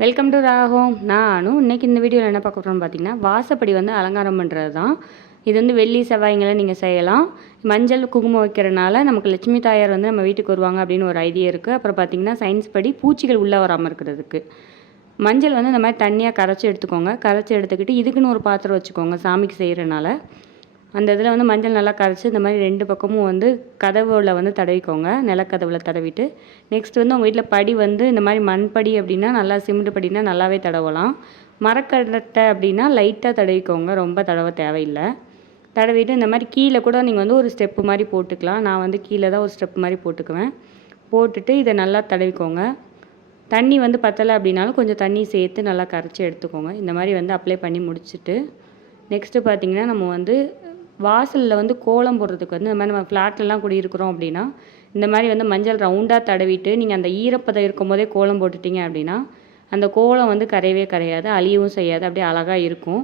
Welcome to ராகோம் நானும் இன்றைக்கி இந்த வீடியோவில் என்ன பார்க்க போகிறோம்னு பார்த்தீங்கன்னா வாசப்படி வந்து அலங்காரம் பண்ணுறது தான் இது வந்து வெள்ளி செவ்வாய்ங்களை நீங்கள் செய்யலாம். மஞ்சள் குங்குமம் வைக்கிறனால நமக்கு லட்சுமி தாயார் வந்து நம்ம வீட்டுக்கு வருவாங்க அப்படின்னு ஒரு ஐடியா இருக்குது அப்புறம் பார்த்தீங்கன்னா சயின்ஸ் படி பூச்சிகள் உள்ளே வராமல் இருக்கிறதுக்கு. மஞ்சள் வந்து இந்த மாதிரி தண்ணியாக கரைச்சி எடுத்துக்கோங்க. கரைச்சி எடுத்துக்கிட்டு இதுக்குன்னு ஒரு பாத்திரம் வச்சுக்கோங்க சாமிக்கு செய்கிறனால அந்த இதில் வந்து மஞ்சள் நல்லா கரைச்சி இந்த மாதிரி ரெண்டு பக்கமும் வந்து கதவுல வந்து தடவிக்கோங்க. நிலக்கதவுல தடவிட்டு. நெக்ஸ்ட் வந்து உங்கள் வீட்டில் படி வந்து இந்த மாதிரி மண்படி அப்படின்னா நல்லா சிமெண்ட் படினா நல்லாவே தடவலாம். மரக்கட்டை அப்படின்னா லைட்டாக தடவிக்கோங்க. ரொம்ப தடவ தேவையில்லை. தடவிட்டு இந்த மாதிரி கீழே கூட நீங்கள் வந்து ஒரு ஸ்டெப்பு மாதிரி போட்டுக்கலாம். நான் வந்து கீழே தான் ஒரு ஸ்டெப் மாதிரி போட்டுக்குவேன். போட்டுட்டு இதை நல்லா தடவிக்கோங்க. தண்ணி வந்து பத்தலை அப்படின்னாலும் கொஞ்சம் தண்ணி சேர்த்து நல்லா கரைச்சி எடுத்துக்கோங்க. இந்த மாதிரி வந்து அப்ளை பண்ணி முடிச்சுட்டு. நெக்ஸ்ட்டு பார்த்தீங்கன்னா நம்ம வந்து வாசலில் வந்து கோலம் போடுறதுக்கு வந்து இந்த மாதிரி நம்ம ஃப்ளாட்லலாம் குடியிருக்கிறோம் அப்படின்னா இந்த மாதிரி வந்து மஞ்சள் ரவுண்டாக தடவிட்டு நீங்கள் அந்த ஈரப்பதம் இருக்கும் போதே கோலம் போட்டுட்டீங்க அப்படின்னா அந்த கோலம் வந்து கரையவே கரையாது அழியவும் செய்யாது அப்படியே அழகாக இருக்கும்.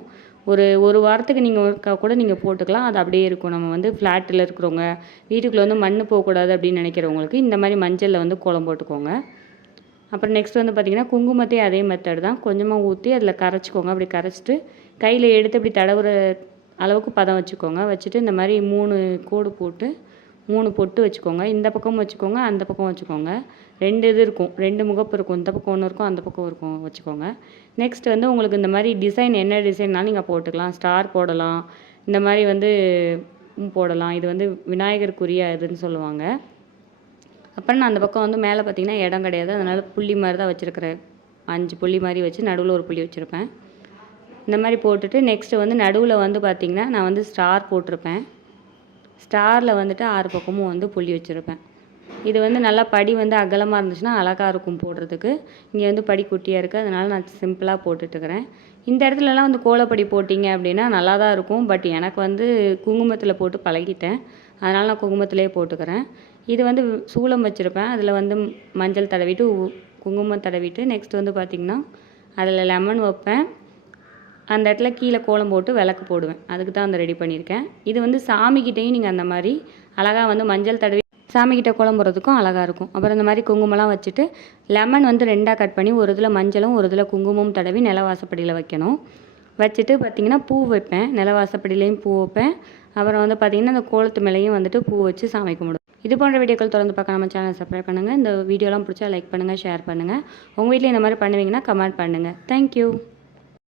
ஒரு ஒரு வாரத்துக்கு நீங்கள் ஒருக்கா கூட நீங்கள் போட்டுக்கலாம் அது அப்படியே இருக்கும். நம்ம வந்து ஃப்ளாட்டில் இருக்கிறவங்க வீட்டுக்குள்ளே வந்து மண் போகக்கூடாது அப்படின்னு நினைக்கிறவங்களுக்கு இந்த மாதிரி மஞ்சளில் வந்து கோலம் போட்டுக்கோங்க. அப்புறம் நெக்ஸ்ட் வந்து பார்த்திங்கன்னா குங்குமத்தையும் அதே மெத்தட் தான். கொஞ்சமாக ஊற்றி அதில் கரைச்சிக்கோங்க. அப்படி கரைச்சிட்டு கையில் எடுத்து இப்படி தடவுற அளவுக்கு பதம் வச்சுக்கோங்க. வச்சுட்டு இந்த மாதிரி மூணு கோடு போட்டு மூணு பொட்டு வச்சுக்கோங்க. இந்த பக்கமும் வச்சுக்கோங்க அந்த பக்கம் வச்சுக்கோங்க. ரெண்டு இது இருக்கும். ரெண்டு முகப்பு இருக்கும். இந்த பக்கம் ஒன்று இருக்கும் அந்த பக்கம் இருக்கும் வச்சுக்கோங்க. நெக்ஸ்ட் வந்து உங்களுக்கு இந்த மாதிரி டிசைன் என்ன டிசைன்னாலும் நீங்கள் போட்டுக்கலாம். ஸ்டார் போடலாம். இந்த மாதிரி வந்து போடலாம். இது வந்து விநாயகருக்குரிய இதுன்னு சொல்லுவாங்க. அப்புறம் நான் அந்த பக்கம் வந்து மேலே பார்த்தீங்கன்னா இடம் கிடையாது. அதனால் புள்ளி மாதிரி தான் வச்சுருக்கிறேன் அஞ்சு புள்ளி மாதிரி வச்சு நடுவில் ஒரு புள்ளி வச்சுருப்பேன். இந்த மாதிரி போட்டுட்டு நெக்ஸ்ட்டு வந்து நடுவில் வந்து பார்த்திங்கன்னா நான் வந்து ஸ்டார் போட்டிருப்பேன். ஸ்டாரில் வந்துட்டு ஆறு பக்கமும் வந்து புள்ளி வச்சுருப்பேன். இது வந்து நல்லா படி வந்து அகலமாக இருந்துச்சுன்னா அழகாக இருக்கும் போடுறதுக்கு. இங்கே வந்து படி குட்டியாக இருக்குது அதனால் நான் சிம்பிளாக போட்டுட்டுருக்கிறேன். இந்த இடத்துலலாம் வந்து கோலப்படி போட்டிங்க அப்படின்னா நல்லா தான் இருக்கும். பட் எனக்கு வந்து குங்குமத்தில் போட்டு பழகிட்டேன். அதனால் நான் குங்குமத்திலே போட்டுக்கிறேன். இது வந்து சூளம் வச்சுருப்பேன். அதில் வந்து மஞ்சள் தடவிட்டு குங்குமம் தடவிட்டு நெக்ஸ்ட் வந்து பார்த்திங்கன்னா அதில் லெமன் வைப்பேன். அந்த இடத்துல கீழே கோலம் போட்டு விளக்கு போடுவேன். அதுக்கு தான் அந்த ரெடி பண்ணியிருக்கேன். இது வந்து சாமிக்கிட்டேயும் நீங்கள் அந்த மாதிரி அழகாக வந்து மஞ்சள் தடவி சாமிக்கிட்ட கோலம் போடுறதுக்கும் அழகாக இருக்கும். அப்புறம் இந்த மாதிரி குங்குமம்லாம் வச்சுட்டு லெமன் வந்து ரெண்டாக கட் பண்ணி ஒரு இதில் மஞ்சளும் ஒரு இதில் குங்குமமும் தடவி நிலவாசப்படியில் வைக்கணும். வச்சுட்டு பார்த்திங்கன்னா பூ வைப்பேன். நிலவாசப்படியிலையும் பூ வைப்பேன். அப்புறம் வந்து பார்த்திங்கன்னா அந்த கோலத்து மேலேயும் வந்துட்டு பூ வச்சு சாமி கும்பிடுவோம் இது போன்ற வீடியோக்கள் தொடர்ந்து பார்க்க நம்ம சேனல் சப்ஸ்கிரைப் பண்ணுங்கள் இந்த வீடியோலாம் பிடிச்சா லைக் பண்ணுங்கள் ஷேர் பண்ணுங்கள் உங்கள் வீட்டில் இந்த மாதிரி பண்ணுவீங்கன்னா கமெண்ட் பண்ணுங்கள் தேங்க்யூ